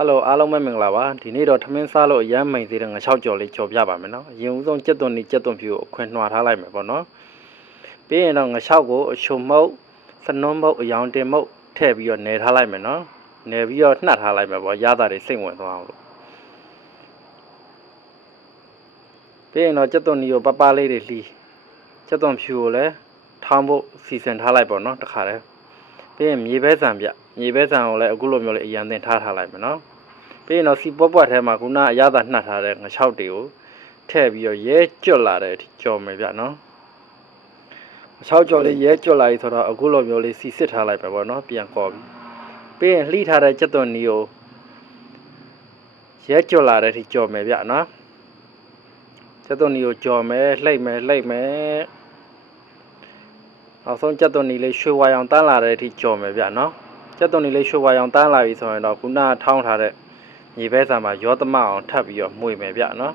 Hello အားလုံးပဲမင်္ဂလာပါဒီနေ့တော့ထမင်းစားလို့အရမ်းမိန်သေးတဲ့ငါ6ကြော်လေးကြော်ပြပါမယ်နော်အရင်ဦးဆုံးကြက်သွန်နီကြက်သွန်ဖြူကိုအခွင့်နှွာထားလိုက်မယ်ပေါ့နော်ပြီးရင်တော့ငါ6ကိုအချုံမုတ်စနွန်းမုတ်အယောင်တင်မုတ်ထည့်ပြီးတော့နယ်ထားလိုက်မယ်နော်နယ်ပြီးတော့နှက်ထားလိုက်မယ်ပေါ့ရတာတွေစိတ်ဝင်သွားအောင်လို့ပြီးရင်တော့ကြက်သွန်နီကိုပပလေးတွေလှီးကြက်သွန်ဖြူကိုလည်းထောင်းဖို့စီစဉ်ထားလိုက်ပေါ့နော်တခါတည်းပြီးရင်မြေပဲဆံပြမြေပဲဆံကိုလည်းအခုလိုမျိုးလေးအရန်တင်ထားလိုက်မယ်နော်ပြီးရင်တော့စီပွက်ပွက်ထဲမှာခုနအရသာနှက်ထားတဲ့ငါ6တွေကိုထည့်ပြီးတော့ရဲကျွတ်လာတဲ့အထိကြော်မယ်ဗျနော်6ကြော်လေးရဲကျွတ်လာပြီဆိုတော့အခုလိုမျိုးလေးစီစစ်ထားလိုက်ပဲပေါ့နော်ပြန်ကော်ပြီးရင်လှိထားတဲ့ကြက်သွန်နီကိုရဲကျွတ်လာတဲ့အထိကြော်မယ်ဗျနော်ကြက်သွန်နီကိုကြော်မယ်လှိမ့်မယ်နောက်ဆုံးကြက်သွန်နီလေးရွှေဝါရောင်တန်းလာတဲ့အထိကြော်မယ်ဗျနော်ကြက်သွန်နီလေးရွှေဝါရောင်တန်းလာပြီဆိုရင်တော့ခုနထောင်းထားတဲ့မြေပဲဆံမှာရောသမအောင်ထပ်ပြီးတော့မှုေမယ်ဗျနော်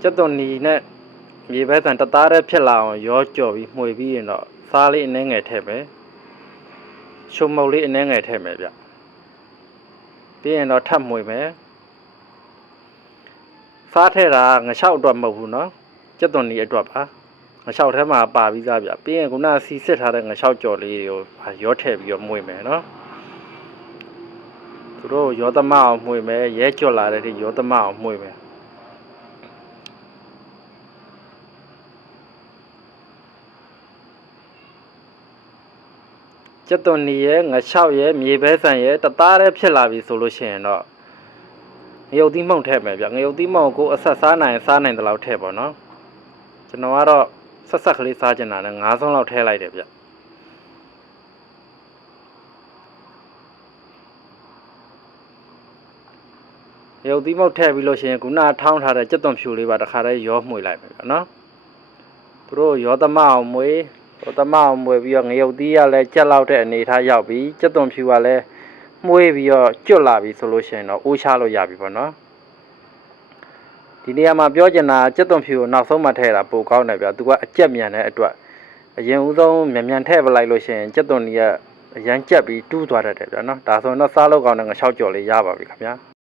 ကြက်သွန်နီနဲ့မြေပဲဆံတသားတည်းဖြစ်လာအောင်ရောကြော်ပြီးမှုေပြီးရင်တော့စားလေးအနှဲငယ်ထည့်မယ်ချုံမုတ်လေးအနှဲငယ်ထည့်မယ်ဗျပြီးရင်တော့ထပ်မှုေမယ်စားထည့်တာငါ6အတွက်မဟုတ်ဘူးနော်ကြက်သွန်နီအတွက်ပါငါ6ထဲမှာပါပြီးသားဗျပြီးရင်ခုနစီစစ်ထားတဲ့ငါ6ကြော်လေးကိုရောထည့်ပြီးတော့မှုေမယ်နော်သူတို့ရောသမအောင်မှုေမယ်ရဲကြော်လာတဲ့ထိရောသမအောင်မှုေမယ်ကြက်သွန်နီရဲ့ငါ6ရဲ့မြေပဲဆံရဲ့တသားတည်းဖြစ်လာပြီဆိုလို့ရှိရင်တော့ငရုတ်သီးမှုန့်ထည့်မယ်ဗျငရုတ်သီးမှုန့်ကိုအဆက်စားနိုင်တဲ့လောက်ထည့်ပါနော်ကျွန်တော်ကတော့ဆက်ကလေးစားချင်တာနဲ့9ဆုံးလောက်ထည့်လိုက်တယ်ဗျရုပ်သီးမှုတ်ထည့်ပြီးလို့ရှိရင်ခုနထောင်းထားတဲ့ကြက်သွန်ဖြူလေးပါတခါတည်းရောမှုေလိုက်မယ်ဗျနော်သူတို့ရောသမအောင်မှုေပြီးတော့ငရုတ်သီးကလည်းကြက်လောက်တဲ့အနေထားရောက်ပြီးကြက်သွန်ဖြူကလည်းမှုေးပြီးတော့ကျွတ်လာပြီဆိုလို့ရှိရင်တော့အိုးချလို့ရပြီပေါ့နော်ဒီနေရာမှာပြောချင်တာကြက်သွန်ဖြူကိုနောက်ဆုံးမှထည့်တာပိုကောင်းတယ်ဗျသူကအကြက်မြန်တဲ့အတွက်အရင်ဦးဆုံးမြန်ထည့်ပလိုက်လို့ရှိရင်ကြက်သွန်ကြီးကအရန်ကြက်ပြီးတူးသွားတတ်တယ်ဗျနော်ဒါဆိုရင်တော့စားလို့ကောင်းတဲ့ငါ6ကြော်လေးရပါပြီခင်ဗျာ